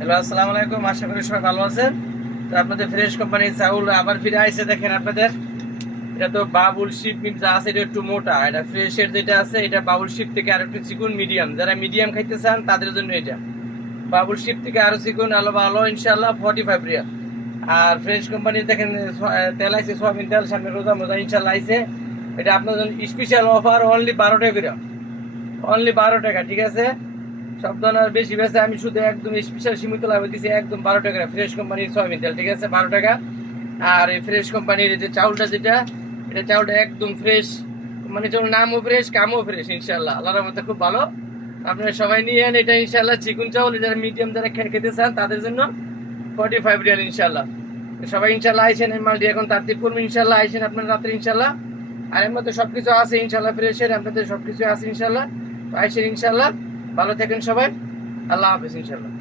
Hello, আসসালামু আলাইকুম। আশা করি সবাই ভালো আছেন। তো আপনাদের ফ্রেশ কোম্পানির চাউল আবার ফিরে আইছে। দেখেন আপনাদের, এটা তো বাবুল শিপ যা আছে এটা একটু মোটা, এটা ফ্রেশের যেটা আছে এটা বাবুল শিপ থেকে আর একটু চিকুন মিডিয়াম। যারা মিডিয়াম খাইতে চান তাদের জন্য এটা বাবুল শিপ থেকে আরো চিকুন আলো ভালো ইনশাল্লাহ 45 রিয়াল। আর ফ্রেশ কোম্পানির দেখেন তেল আইছে, সোয়াবিন তেল, সামনে রোজা মোজা ইনশাল্লাহ আইছে। এটা আপনার জন্য স্পেশাল অফার, অনলি 12 টাকা করে, অনলি 12 টাকা। ঠিক আছে, সব ধরনের বেশি বেশি আমি শুধু একদম স্পেশাল সীমিত লাভ দিচ্ছি একদম 12 টাকা ফ্রেশ কোম্পানির সয়াবিন তেল। ঠিক আছে, 12 টাকা। আর এই ফ্রেশ কোম্পানির যে চাউলটা যেটা, এটা চাউলটা একদম ফ্রেশ, মানে যেমন নামও ফ্রেশ কামও ফ্রেশ ইনশাল্লাহ, আল্লাহর মধ্যে খুব ভালো। আপনারা সবাই নিয়েন এটা ইনশাল্লাহ। চিকুন চাউল যারা মিডিয়াম যারা খেতে চান তাদের জন্য 45 রিয়াল ইনশাল্লাহ। সবাই ইনশাল্লাহ আইসেন, এই মালটি এখন তার করবেন ইনশাল্লাহ। আইসেন আপনার রাত্রে ইনশাল্লাহ। আর এর মধ্যে সবকিছু আছে ইনশাল্লাহ, ফ্রেশের আপনাদের সবকিছু আছে ইনশাল্লাহ। আইসেন ইনশাল্লাহ। ভালো থাকেন সবাই, আল্লাহ হাফেজ ইনশাল্লাহ।